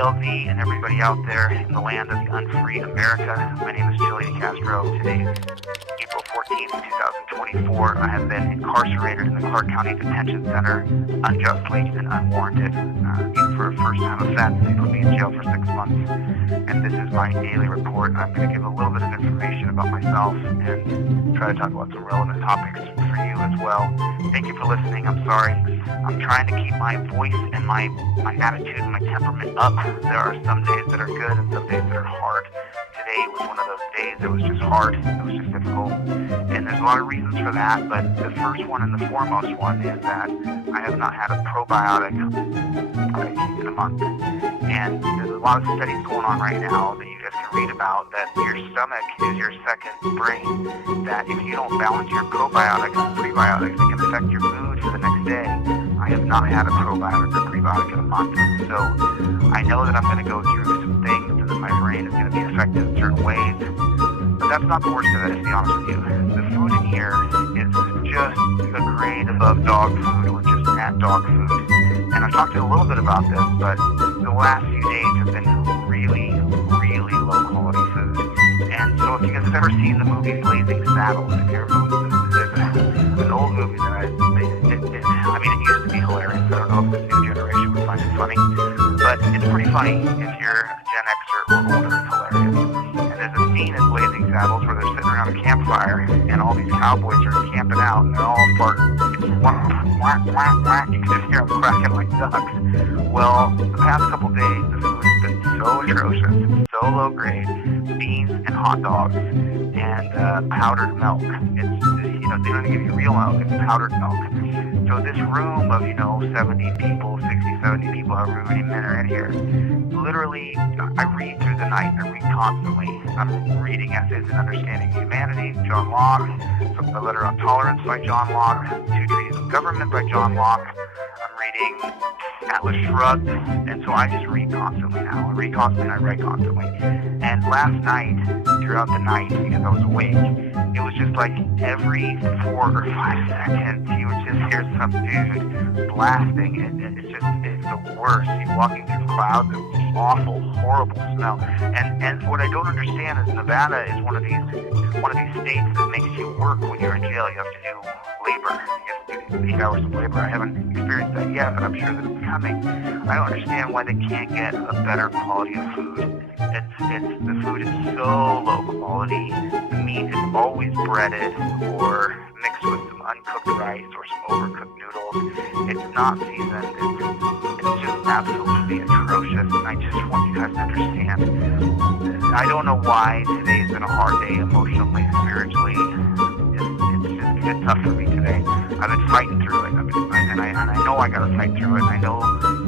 TLZ and everybody out there in the land of the unfree America. My name is Chille Decastro. Today is April 14th, 2024. I have been incarcerated in the Clark County Detention Center unjustly and unwarranted. Even for a first-time offense, they put me in jail for 6 months. And this is my daily report. I'm going to give a little bit of information about myself and try to talk about some relevant topics for you as well. Thank you for listening. I'm sorry. I'm trying to keep my voice and my attitude and my temperament up. There are some days that are good and some days that are hard. Today was one of those days that was just hard. It was just difficult. And there's a lot of reasons for that, but the first one and the foremost one is that I have not had a probiotic in a month. And there's a lot of studies going on right now that you guys can read about that your stomach is your second brain, that if you don't balance your probiotics and prebiotics, it can affect your mood for the next day. I have not had a probiotic or prebiotic in a month, so I know that I'm going to go through some things and that my brain is going to be affected in certain ways, but that's not the worst of it, to be honest with you. The food in here is just a grade above dog food or just at dog food, and I've talked to you a little bit about this, but the last few days have been really, really low quality food. And so if you guys have ever seen the movie Blazing Saddles, if you're there's an old movie that it used to be hilarious. I don't know if the new generation would find it funny, but it's pretty funny if you're a Gen Xer or older. It's hilarious. And there's a scene in Blazing Saddles where they're sitting around a campfire and all these cowboys are camping out and they're all farting. It's whack, whack, whack, whack. You can just hear them cracking like ducks. Well, the past couple days, the food has been so atrocious, so low grade, beans and hot dogs and powdered milk. They don't give you real milk, it's powdered milk. So this room of, 70 people, 60, 70 people, however many men are in here, literally, I read through the night, I read constantly. I'm reading Essays in Understanding Humanity, John Locke, A Letter on Tolerance by John Locke, Two Treaties of Government by John Locke. I'm reading Atlas Shrugged, and so I just read constantly now. I read constantly and I write constantly. And last night, throughout the night, because I was awake, it was just like every 4 or 5 seconds, you would just hear some dude blasting, and it's the worst. You're walking through clouds of awful, horrible smell. And what I don't understand is Nevada is one of these states that makes you work when you're in jail. You have to do labor. You have to do 8 hours of labor. I haven't experienced that yet, but I'm sure that it's coming. I don't understand why they can't get a better quality of food. The food is so low quality. The meat is always breaded or mixed with some uncooked rice or some overcooked noodles. It's not seasoned. It's just absolutely atrocious, and I just want you guys to understand. I don't know why today's been a hard day emotionally, spiritually. It's been tough for me today. I've been fighting through it, and I know I gotta fight through it. I know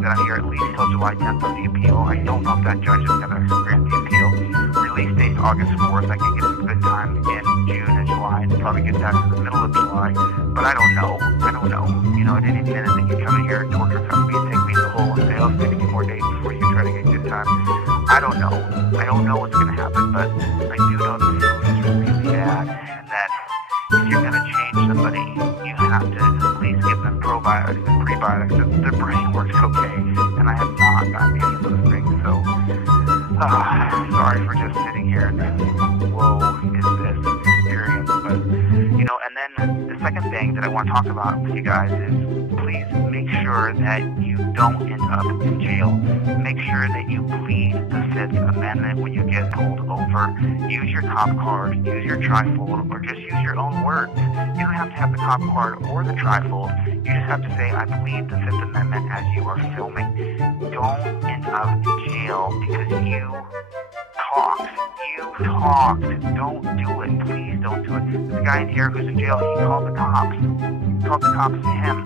that I'm here at least till July 10th on the appeal. I don't know if that judge is gonna grant the appeal. Release date's August 4th. I can get some good time in June and July and probably get that in the middle of July. But I don't know. At any minute they can come in here and torture cuff me and take me in the hole and say, oh, 60 more days before you can try to get good time. I don't know. I don't know what's gonna happen, but I do know the food is really bad, and that if you're gonna change somebody, you have to at least give them probiotics and prebiotics so that their brain works okay. And I have not gotten any of those things, so sorry for just sitting here and whoa, is this experience? But and then the second thing that I want to talk about with you guys is please make sure that you don't end up in jail. Make sure that you plead the Fifth Amendment when you get pulled over. Use your cop card, use your trifold, or just use your own words. You don't have to have the cop card or the trifold. You just have to say, I plead the Fifth Amendment as you are filming. Don't end up in jail because you talked. Don't do it. Please don't do it. This guy in here who's in jail, he called the cops. He called the cops to him.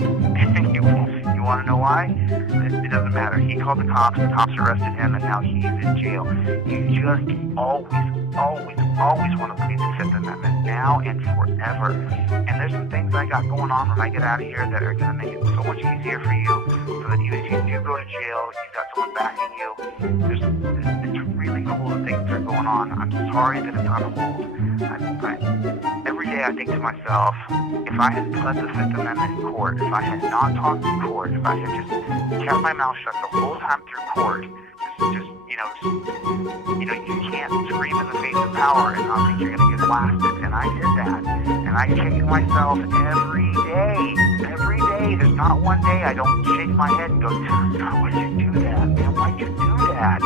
You want to know why? It doesn't matter. He called the cops arrested him, and now he's in jail. You just always want to plead the Fifth Amendment now and forever. And there's some things I got going on when I get out of here that are going to make it so much easier for you, so that even if you do go to jail, you've got someone backing you. It's really cool that things are going on. I'm sorry that it's on hold. Every day I think to myself, if I had pled the Fifth Amendment in court, if I had not talked in court, if I had just kept my mouth shut the whole time through court, just you can't scream in the face of power and not think you're going to get blasted. And I did that. And I kick myself every day. Every day. There's not one day I don't shake my head and go, why'd you do that? Man, why'd you do that?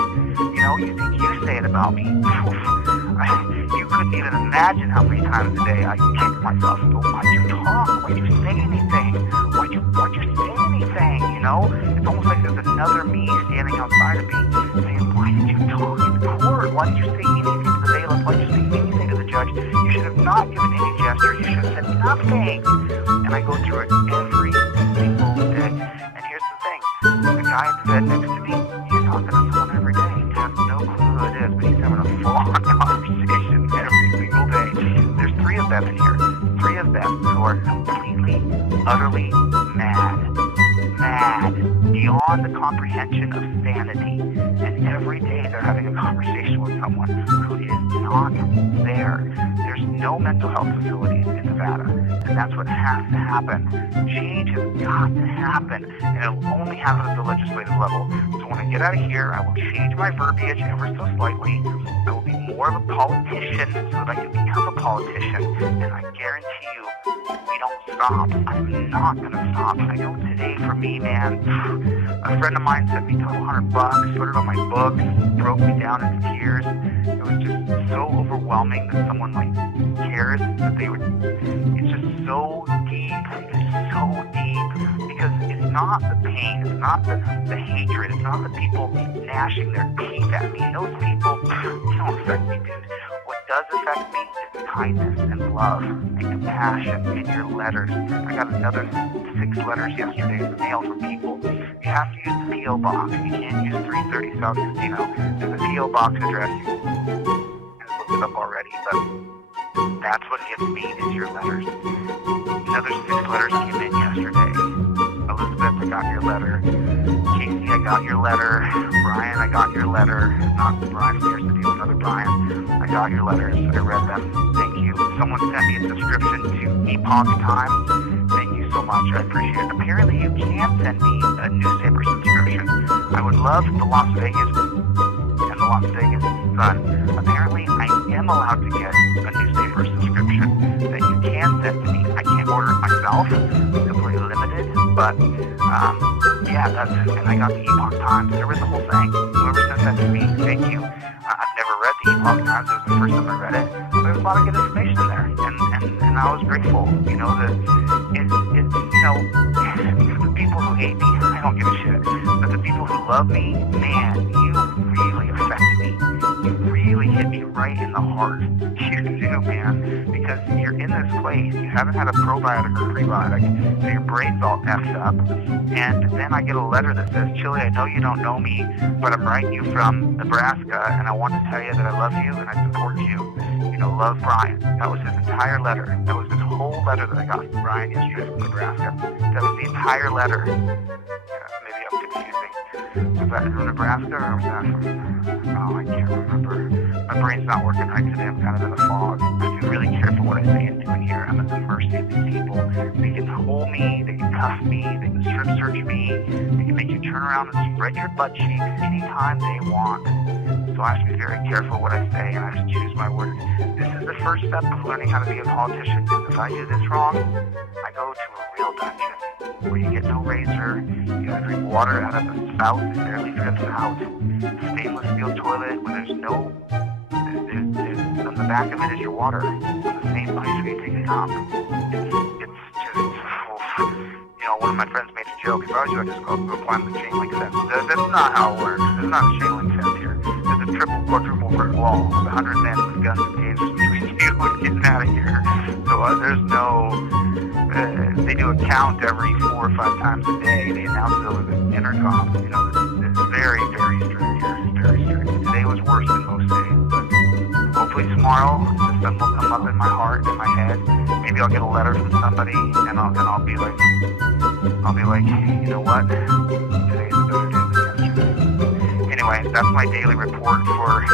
You think you say it about me. You couldn't even imagine how many times a day I kick myself and go, why'd you talk? Why'd you say anything? Why'd you say anything? It's almost like there's another me standing outside of me saying, why did you talk in court? Why did you say anything to the bailiff? Why did you say anything to the judge? You should have not given any gesture. You should have said nothing. And I go through it every single day. And here's the thing. The guy in the bed next to me, he's talking to someone every day. He has no clue who it is, but he's having a full-on conversation every single day. There's 3 of them in here. 3 of them who are completely, utterly mad. Beyond the comprehension of sanity. And every day they're having a conversation with someone who is not there. There's no mental health facilities in Nevada. And that's what has to happen. Change has got to happen. And it'll only happen at the legislative level. So when I get out of here, I will change my verbiage ever so slightly. I will be more of a politician so that I can become a politician. And I guarantee you, we don't stop. I'm not going to stop. I know today for me, man, a friend of mine sent me $1,200, put it on my books, broke me down into tears. It was just so overwhelming that someone cares that they would. It's just so deep. It's so deep because it's not the pain, it's not the hatred, it's not the people gnashing their teeth at me. Those people don't affect me, dude. What does affect me is kindness and love and compassion in your letters. I got another 6 letters yesterday in the mail from people. You have to use the P.O. box. You can't use 330 South Casino. There's a P.O. box address. I looked it up already, but that's what gets me is your letters. Another 6 letters came in yesterday. Elizabeth, I got your letter. Casey, I got your letter. Brian, I got your letter. Not Brian from Years to Deal, another Brian. I got your letters. I read them. Thank you. Someone sent me a subscription to Epoch Times. Thank you so much. I appreciate it. Apparently, you can send me a newspaper subscription. I would love the Las Vegas and the Las Vegas Sun. Apparently, I am allowed to get a newspaper subscription that you can send to me. I can't order it myself. It's completely limited. But, and I got the Epoch Times. I read the whole thing. Whoever sent that to me, thank you. I've never read the Epoch Times. It was the first time I read it. But there was a lot of good information in there. And I was grateful. The people who hate me, I don't give a shit. But the people who love me, man, you really affect me. You really hit me right in the heart. You do, man. Because you're in this place. You haven't had a probiotic or prebiotic. So your brain's all effed up. And then I get a letter that says, Chille, I know you don't know me, but I'm writing you from Nebraska, and I want to tell you that I love you and I support you. Love Brian. That was his entire letter. That was his whole letter that I got from Brian yesterday from Nebraska. That was the entire letter. Maybe I'm confusing. Was that from Nebraska or was that from... I can't remember. My brain's not working right today. I'm kind of in a fog. I have to be really careful what I say and do in here. I'm at the mercy of these people. They can hold me. They can cuff me. They can strip search me. They can make you turn around and spread your butt cheeks anytime they want. So I have to be very careful what I say, and I have to choose my words. This is the first step of learning how to be a politician, because if I do this wrong, I go to a real dungeon, where you get no razor, you gotta drink water out of a spout that barely drips out, stainless steel toilet where there's no, on the back of it is your water, on the same place where you take a dump. One of my friends made a joke, if I was you, I'd just go climb the chain link fence. That's not how it works. There's not a chain link fence here. There's a triple, quadruple brick wall with 100 men with guns and tasers between you and getting out of here. So there's no... they do a count every 4 or 5 times a day. They announce it over the intercom. It's very, very strict here. It's very strict. Today was worse than most days, but hopefully tomorrow the sun will come up in my heart and my head. Maybe I'll get a letter from somebody and I'll be like, you know what? Today's a better day than yesterday. Anyway, that's my daily report for